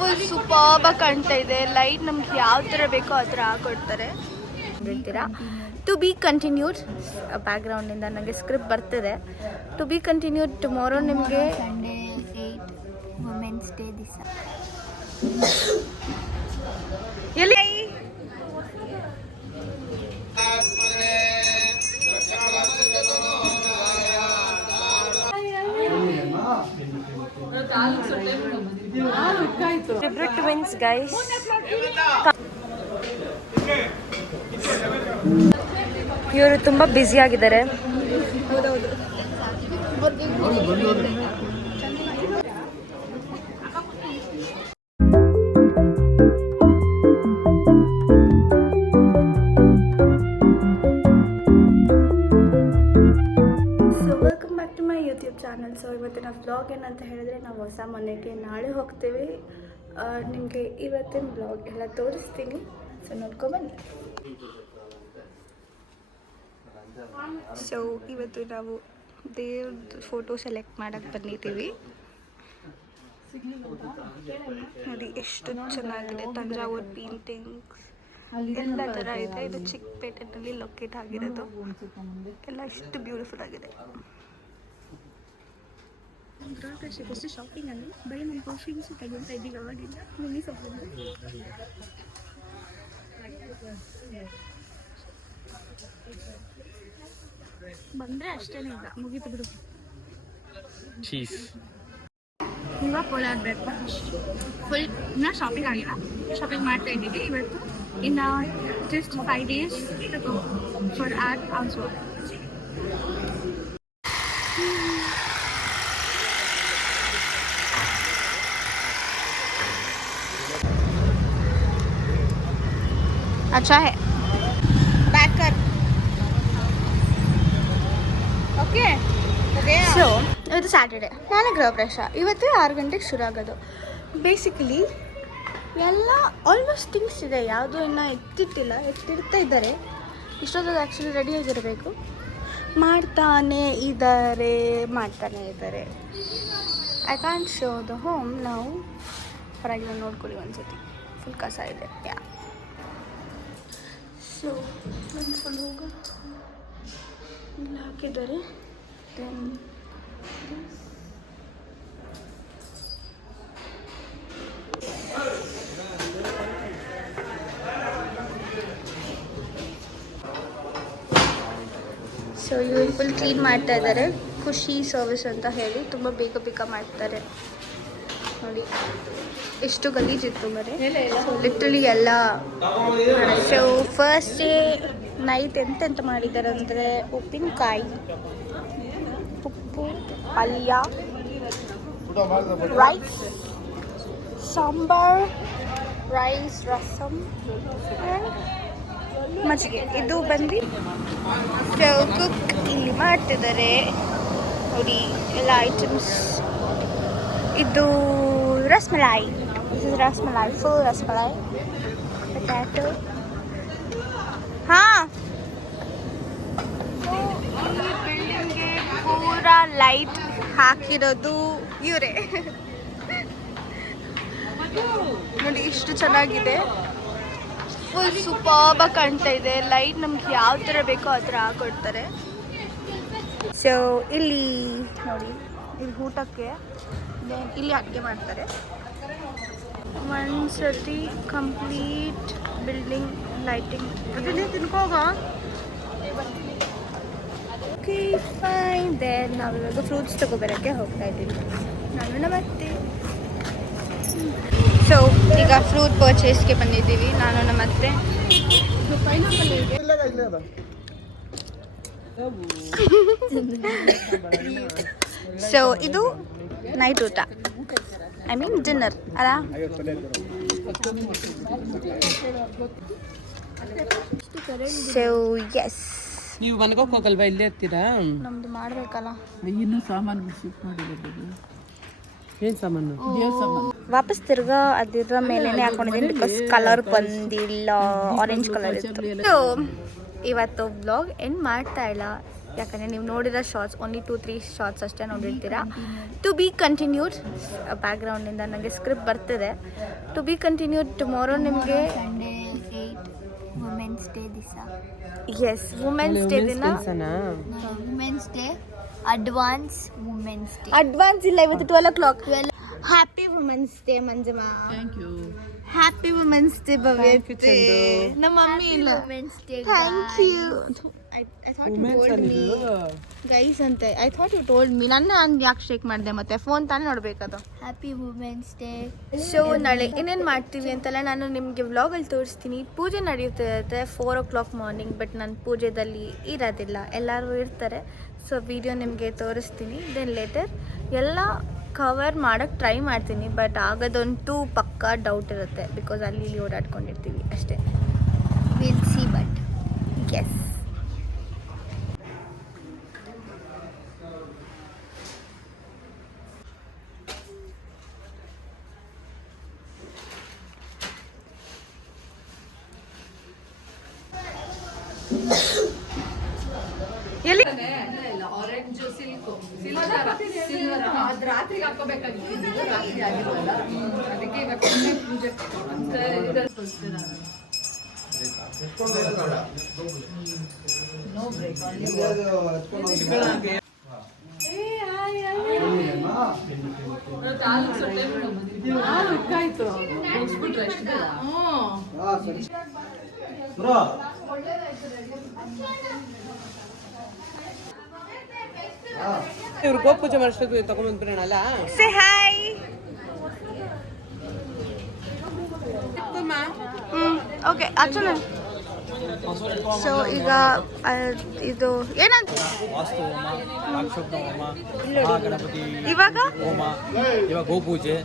Full ಸೂಪರ್ಬಾಗಿ ಕಾಣ್ತಾ ಇದೆ. Light ನಮ್ಗೆ ಯಾವ ಥರ ಬೇಕೋ ಆ ಥರ ಹಾಕೊಡ್ತಾರೆ. ಹೇಳ್ತೀರಾ ಟು ಬಿ ಕಂಟಿನ್ಯೂಡ್. ಬ್ಯಾಕ್ಗ್ರೌಂಡಿಂದ ನನಗೆ ಸ್ಕ್ರಿಪ್ಟ್ ಬರ್ತಿದೆ. To be continued tomorrow. ನಿಮಗೆ ಸಂಡೇ 8 ವುಮೆನ್ಸ್ ಡೇ ದಿವಸ ಎಲ್ಲಿ ಟ್ವಿನ್ಸ್ ಗೈಸ್. ಇವರು ತುಂಬ ಬ್ಯುಸಿ ಆಗಿದ್ದಾರೆ. ಚಾನಲ್. ಸೊ ಇವತ್ತಿನ ವ್ಲಾಗ್ ಏನಂತ ಹೇಳಿದ್ರೆ, ನಾವು ಹೊಸ ಮನೆಗೆ ನಾಳೆ ಹೋಗ್ತೀವಿ. ನಿಮಗೆ ಇವತ್ತಿನ ವ್ಲಾಗ್ ಎಲ್ಲ ತೋರಿಸ್ತೀನಿ. ಸೊ ನೋಡ್ಕೊಬನ್ನಿ. ಸೊ ಇವತ್ತು ನಾವು ದೇವ್ರದ್ದು ಫೋಟೋ ಸೆಲೆಕ್ಟ್ ಮಾಡೋಕ್ಕೆ ಬಂದಿದ್ದೀವಿ. ನೋಡಿ ಎಷ್ಟು ಚೆನ್ನಾಗಿದೆ. ತಂಜಾವೂರು ಪೇಂಟಿಂಗ್ಸ್ ಎಲ್ಲ ಥರ ಇದೆ. ಇದು ಚಿಕ್ಕಪೇಟೆನಲ್ಲಿ ಲೊಕೇಟ್ ಆಗಿರೋದು. ಎಲ್ಲ ಎಷ್ಟು ಬ್ಯೂಟಿಫುಲ್ ಆಗಿದೆ. ಫಸ್ಟ್ ಶಾಪಿಂಗ್ ಅಲ್ಲಿ ಬರೀ ನಮ್ಮ ಪರ್ಫ್ಯೂಮ್ಸ್ ತಗೊಳ್ತಾ ಇದ್ದೀವಿ. ಅವಾಗಿಂದ ಮಿನಿ ಸೊಪ್ಪು ಬಂದರೆ ಅಷ್ಟೇ ಇಲ್ಲ, ಮುಗೀತು ಬಿಡು. ಇವಾಗ ಕೋಲಾಡಬೇಕು. ಫುಲ್ ಇನ್ನೂ ಶಾಪಿಂಗ್ ಆಗಿಲ್ಲ, ಶಾಪಿಂಗ್ ಮಾಡ್ತಾ ಇದ್ದೀವಿ ಇವತ್ತು. ಇನ್ನು just 5 days for art also. अच्छा है बैक कर ओके. ಸೊ ಇವತ್ತು ಸ್ಯಾಟರ್ಡೆ, ನಾಳೆ ಗೃಹ ಪ್ರವೇಶ. ಇವತ್ತು 6 ಗಂಟೆಗೆ ಶುರು ಆಗೋದು. ಬೇಸಿಕಲಿ ಎಲ್ಲ ಆಲ್ಮೋಸ್ಟ್ ಥಿಂಗ್ಸ್ ಇದೆ, ಯಾವುದೂ ಇನ್ನೂ ಎತ್ತಿಡ್ತಾ ಇದ್ದಾರೆ. ಇಷ್ಟೊಂದು ಆ್ಯಕ್ಚುಲಿ ರೆಡಿ ಆಗಿರಬೇಕು. ಮಾಡ್ತಾನೆ ಇದ್ದಾರೆ. I can show the home ನಾವು. ಹೊರಗಿನ ನೋಡ್ಕೊಳ್ಳಿ ಒಂದ್ಸತಿ. ಫುಲ್ ಕಸ ಇದೆ. ಯಾ ಸೊ ಬಂದ್ಕೊಂಡು ಹೋಗ ಇಲ್ಲಿ ಹಾಕಿದ್ದಾರೆ. ದೆನ್ ಸೊ ಇವರು ಫುಲ್ ಕ್ಲೀನ್ ಮಾಡ್ತಾ ಇದ್ದಾರೆ. ಖುಷಿ ಸರ್ವಿಸ್ ಅಂತ ಹೇಳಿ ತುಂಬ ಬೇಗ ಮಾಡ್ತಾರೆ. ನೋಡಿ ಎಷ್ಟು ಗಲೀಜಿತ್ತು ಬರೀ. ಸೊ ಲಿಟ್ರಲಿ ಎಲ್ಲ. ಸೊ ಫಸ್ಟ್ ಡೇ ನೈಟ್ ಎಂತೆಂತ ಮಾಡಿದ್ದಾರೆ ಅಂದರೆ, ಉಪ್ಪಿನಕಾಯಿ, ಉಪ್ಪು, ಪಲ್ಯ, ರೈಸ್, ಸಾಂಬಾರ್, ರಸಮ್ ಆ್ಯಂಡ್ ಮಜ್ಜಿಗೆ. ಇದು ಬಂದು ಸೊ ಕುಕ್ ಇಲ್ಲಿ ಮಾಡ್ತಿದ್ದಾರೆ. ನೋಡಿ ಎಲ್ಲ ಐಟಮ್ಸ್. ಇದು rasmalai. This is rasmalai, full rasmalai. Potato. हाँ. ಈ ಬಿಲ್ಡಿಂಗ್ಗೆ ಪೂರಾ ಲೈಟ್ ಹಾಕಿರೋದು ಇವರೇ. ನೋಡಿ ಎಷ್ಟು ಚೆನ್ನಾಗಿದೆ. ಫುಲ್ ಸೂಪರ್ಬಾಗಿ ಕಾಣ್ತಾ ಇದೆ. ಲೈಟ್ ನಮ್ಗೆ ಯಾವ ಥರ ಬೇಕೋ ಆ ಥರ ಹಾಕೊಡ್ತಾರೆ. ಸೊ ಇಲ್ಲಿ ನೋಡಿ, ಇಲ್ಲಿ ಊಟಕ್ಕೆ ಇಲ್ಲಿ ಅಡುಗೆ ಮಾಡ್ತಾರೆ. ಒಂದ್ಸತಿ ಕಂಪ್ಲೀಟ್ ಬಿಲ್ಡಿಂಗ್ ಲೈಟಿಂಗ್. ಅದನ್ನೇ ತಿನ್ಕೋಗ. Okay fine. ದೆನ್ ನಾವಿವಾಗ ಫ್ರೂಟ್ಸ್ ತಗೋಬರೋಕ್ಕೆ ಹೋಗ್ತಾ ಇದ್ದೀವಿ, ನಾನು ಮತ್ತೆ. ಸೊ ಈಗ ಫ್ರೂಟ್ ಪರ್ಚೇಸ್ಗೆ ಬಂದಿದ್ದೀವಿ, ನಾನು ನಮ್ಮ ಅತ್ತೆ. ಸೊ ಇದು ನೈಟ್ ಊಟ, ಐ ಮೀನ್ ಡಿನ್ನರ್ ಅಲ್ಲ. ಸೊ ಎಸ್, ನೀವು ಮನೆಗೆ ಹೋಗಲ್ವಾ, ಇಲ್ಲೇ ಇರ್ತೀರಾ? ನಮ್ದು ಮಾಡಬೇಕಲ್ಲ. ಇನ್ನೂ ಸಾಮಾನು ಶಿಫ್ಟ್ ಮಾಡಿರೋದು. ಏನು ಸಾಮಾನು? ವಾಪಸ್ ತಿರ್ಗಾ ಅದಿರ ಮೇಲೇನೆ ಹಾಕೊಂಡಿದ್ದೀನಿ, ಬಿಕಾಸ್ ಕಲರ್ ಬಂದಿಲ್ಲ. ಆರೆಂಜ್ ಕಲರ್ ಇತ್ತು. ಸೊ ಇವತ್ತು ಬ್ಲಾಗ್ ಎಂಡ್ ಮಾಡ್ತಾ ಇಲ್ಲ. ಯಾಕಂದರೆ ನೀವು ನೋಡಿರೋ ಶಾರ್ಟ್ಸ್ ಓನ್ಲಿ 2-3 ಶಾರ್ಟ್ಸ್ ಅಷ್ಟೇ ನೋಡಿರ್ತೀರಾ. To be continued. ಬ್ಯಾಕ್ಗ್ರೌಂಡಿಂದ ನನಗೆ ಸ್ಕ್ರಿಪ್ಟ್ ಬರ್ತಿದೆ. ಟು ಬಿ ಕಂಟಿನ್ಯೂಡ್ ಟುಮಾರೋ ನಿಮಗೆ ಸಂಡೇ 8 ವುಮೆನ್ಸ್ ಡೇ ದಿವಸ. ಎಸ್ ವುಮೆನ್ಸ್ ಡೇ ದಿನ women's day advance women's day. Advance ಇಲ್ಲ, ಇವತ್ತು 12 o'clock. Happy women's day Manjamma. Thank you. Happy women's day ಭವ್ಯತೆ. ನಮ್ಮ ಮಮ್ಮಿ ಇಲ್ಲ. Women's day. Thank you. I thought you told me. Guys ಅಂತೆ. I thought you told me. ನಾನು ಯಾಕೆ shake ಮಾಡಿದೆ ಮತ್ತೆ ಫೋನ್ ತಾನೇ ನೋಡಬೇಕದು. Happy women's day. ಸೊ ನಾಳೆ ಏನೇನು ಮಾಡ್ತೀವಿ ಅಂತೆಲ್ಲ ನಾನು ನಿಮಗೆ ವ್ಲಾಗಲ್ಲಿ ತೋರಿಸ್ತೀನಿ. ಪೂಜೆ ನಡೆಯುತ್ತಿರುತ್ತೆ 4 o'clock ಮಾರ್ನಿಂಗ್. ಬಟ್ ನಾನು ಪೂಜೆದಲ್ಲಿ ಇರೋದಿಲ್ಲ, ಎಲ್ಲರೂ ಇರ್ತಾರೆ. ಸೊ ವಿಡಿಯೋ ನಿಮಗೆ ತೋರಿಸ್ತೀನಿ. ದೆನ್ ಲೇಟರ್ ಎಲ್ಲ ಕವರ್ ಮಾಡೋಕ್ಕೆ ಟ್ರೈ ಮಾಡ್ತೀನಿ. ಬಟ್ ಆಗೋದಂತೂ ಪಕ್ಕಾ ಡೌಟ್ ಇರುತ್ತೆ, ಬಿಕಾಸ್ ಅಲ್ಲಿ ಇಲ್ಲಿ ಓಡಾಡ್ಕೊಂಡಿರ್ತೀವಿ ಅಷ್ಟೇ. Will see but yes. ಎಲ್ಲಿ ಆರೆಂಜ್ ಸಿಲ್ವರ್ ಅದು ರಾತ್ರಿಗೆ ಹಾಕೋಬೇಕಾಗಿತ್ತು. ರಾತ್ರಿ ಆಗಿರಲ್ಲ, ಅದಕ್ಕೆ ಇವತ್ತು ಪೂಜೆ ನೋ ಬ್ರೇಕ್. ಇವ್ರು ಗೋಪೂಜೆ ಮಾಡಿಸ್ಬೇಕು ತಗೊಂಡ್ಬಂದ್ಬಿಡೋಣಲ್ಲ. Say hi. ಓಕೆ ಆಚುನ. ಸೊ ಈಗ ಇದು ಏನಂತ ಗಣಪತಿ ಇವಾಗ ಹೋಮ, ಇವಾಗ ಗೋಪೂಜೆ,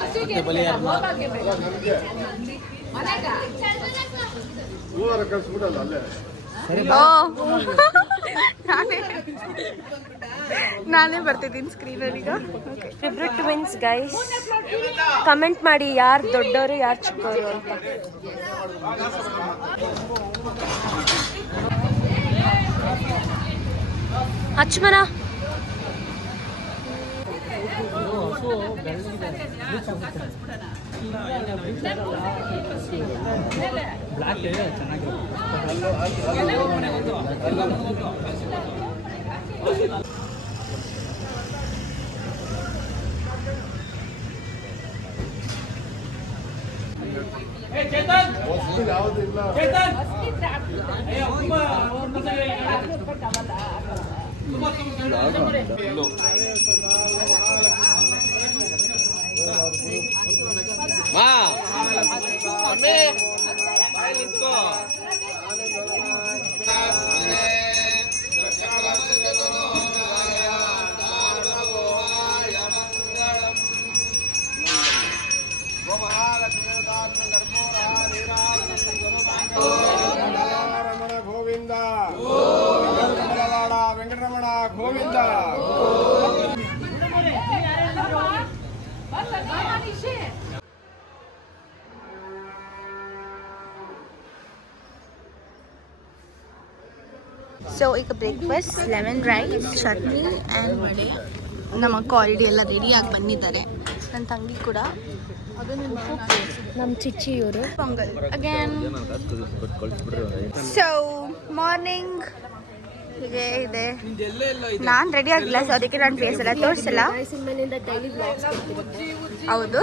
ಮತ್ತೆ ಬಲಿಯರ್ಮ. ನಾನೇ ಬರ್ತಿದ್ದೀನಿ ಸ್ಕ್ರೀನಲ್ಲಿ ಈಗ. ಫೇವ್ರೆಟ್ ಟ್ವಿನ್ಸ್ ಗೈಸ್, ಕಮೆಂಟ್ ಮಾಡಿ ಯಾರು ದೊಡ್ಡವರು ಯಾರು ಚಿಕ್ಕವರು ಅಂತ. ಹಚ್ಮರ ಬ್ಲ್ಯಾಕ್ ಚೆನ್ನಾಗಿ. ಗೋವಿಂದ ವೆಂಕಟರಮಣ ಗೋವಿಂದ. ಸೊ ಈಗ breakfast lemon rice, chutney and vada. ನಮ್ಮ ಅಕ್ಕ ಆಲ್ರೆಡಿ ಎಲ್ಲ ರೆಡಿಯಾಗಿ ಬಂದಿದ್ದಾರೆ, ನನ್ನ ತಂಗಿ ಕೂಡ. ನಮ್ಮ ಚಿಚ್ಚಿ ಇವರು ಪೊಂಗಲ್ ಅಗೇನ್. ಸೊ ಮಾರ್ನಿಂಗ್ ಹೀಗೆ ಇದೆ. ನಾನು ರೆಡಿ ಆಗಿಲ್ಲ, ಸೊ ಅದಕ್ಕೆ ನಾನು ಫೇಸ್ ಎಲ್ಲ ತೋರಿಸಲ್ಲ. ಹೌದು,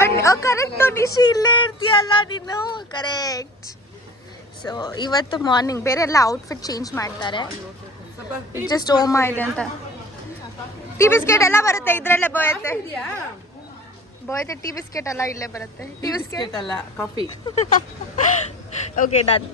ಬಟ್ ಕರೆಕ್ಟು ನಿಶಿ ಇಲ್ಲೇ ಇರ್ತೀಯಲ್ಲ ನೀನು. ಕರೆಕ್ಟ್. ಸೊ ಇವತ್ತು ಮಾರ್ನಿಂಗ್ ಬೇರೆ ಎಲ್ಲ ಔಟ್ಫಿಟ್ ಚೇಂಜ್ ಮಾಡ್ತಾರೆ. ಜಸ್ಟ್ ಹೋಮ ಇದೆ ಅಂತ. ಟೀ ಬಿಸ್ಕೆಟ್ ಎಲ್ಲ ಬರುತ್ತೆ ಇದರಲ್ಲೇ. ಬೋಯತೆ ಟೀ ಬಿಸ್ಕೆಟ್ ಎಲ್ಲ ಇಲ್ಲೇ ಬರುತ್ತೆ. ಟೀ ಬಿಸ್ಕೆಟ್ ಅಲ್ಲ, ಕಾಫಿ. Okay done.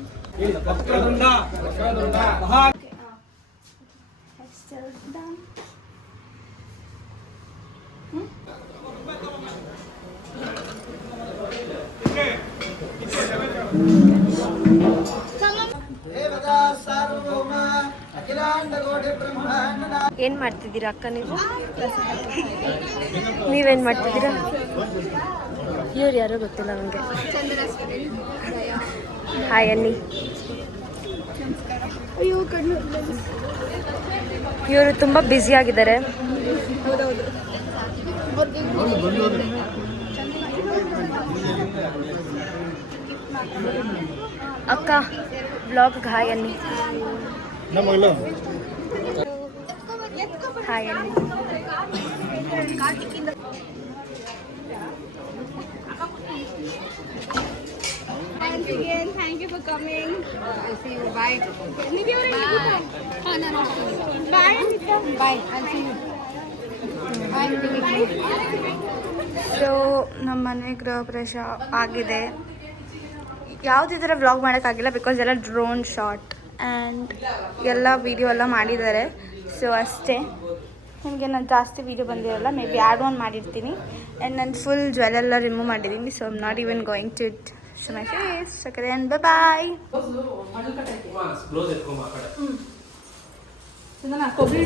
ಏನು ಮಾಡ್ತಿದ್ದೀರಾ ಅಕ್ಕ ನೀವು? ನೀವೇನು ಮಾಡ್ತಿದ್ದೀರಾ? ಇವ್ರು ಯಾರೋ ಗೊತ್ತಿಲ್ಲ ನನಗೆ. ಹಾಯ್ ಅನ್ನಿ. ಅಯ್ಯೋ ಕಣ್ಣು. ಇವರು ತುಂಬ ಬ್ಯುಸಿ ಆಗಿದ್ದಾರೆ. ಹೌದೌದು. ಅಕ್ಕ ಬ್ಲಾಗ್ ಹಾಯ್ ಅನ್ನಿ. ಹಾಯ್ ಅನ್ನಿ. Once again, thank you for coming. I'll see you. Bye. Bye. Bye. I'll see you. Bye. So ನಮ್ಮ ಮನೆ ಗೃಹ ಪ್ರವೇಶ ಆಗಿದೆ. ಯಾವುದೇ ಥರ ವ್ಲಾಗ್ ಮಾಡೋಕ್ಕಾಗಿಲ್ಲ ಬಿಕಾಸ್ ಎಲ್ಲ ಡ್ರೋನ್ ಶಾಟ್ ಆ್ಯಂಡ್ ಎಲ್ಲ ವೀಡಿಯೋ ಎಲ್ಲ ಮಾಡಿದ್ದಾರೆ. ಸೊ ಅಷ್ಟೇ, ನಿಮಗೆ ನಾನು ಜಾಸ್ತಿ ವೀಡಿಯೋ ಬಂದಿರಲ್ಲ, ಮೇ ಬಿ ಆ್ಯಡ್ ಆನ್ ಮಾಡಿರ್ತೀನಿ. ಆ್ಯಂಡ್ ನಾನು ಫುಲ್ ಜ್ವೆಲ್ಲ ರಿಮೂವ್ ಮಾಡಿದ್ದೀನಿ. So I'm not even going to show my face. ಸಕರೆ ಆ್ಯಂಡ್ ಬಾಯ್. ಕ್ಲೋಸ್ ಎತ್ಕೊಂಬ ಆ ಕಡೆ. ಕೊಬ್ಬರಿ